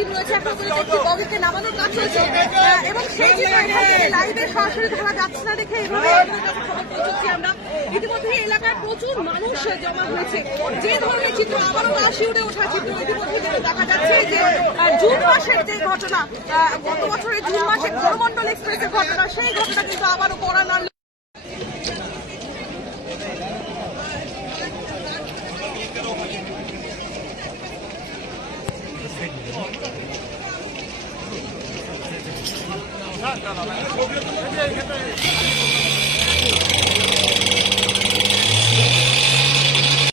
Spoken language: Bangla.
টিম রয়েছে, এখন একটি বগিকে নামানোর কাজ চলছে এবং সেই লাইভে সরাসরি ধরা যাচ্ছে না দেখে এইভাবে আমরা ইতিমধ্যে এলাকায় প্রচুর মানুষ জমা হয়েছে। যে ধরনের চিত্র আবারও লাশি উঠে ওঠা চিত্র ইতিমধ্যে দেখা যাচ্ছে যে জুন মাসের যে ঘটনা, গত বছরের জুন মাসে করমণ্ডল এক্সপ্রেসের ঘটনা, সেই ঘটনা কিন্তু আবারও কড়া নাড়ল। না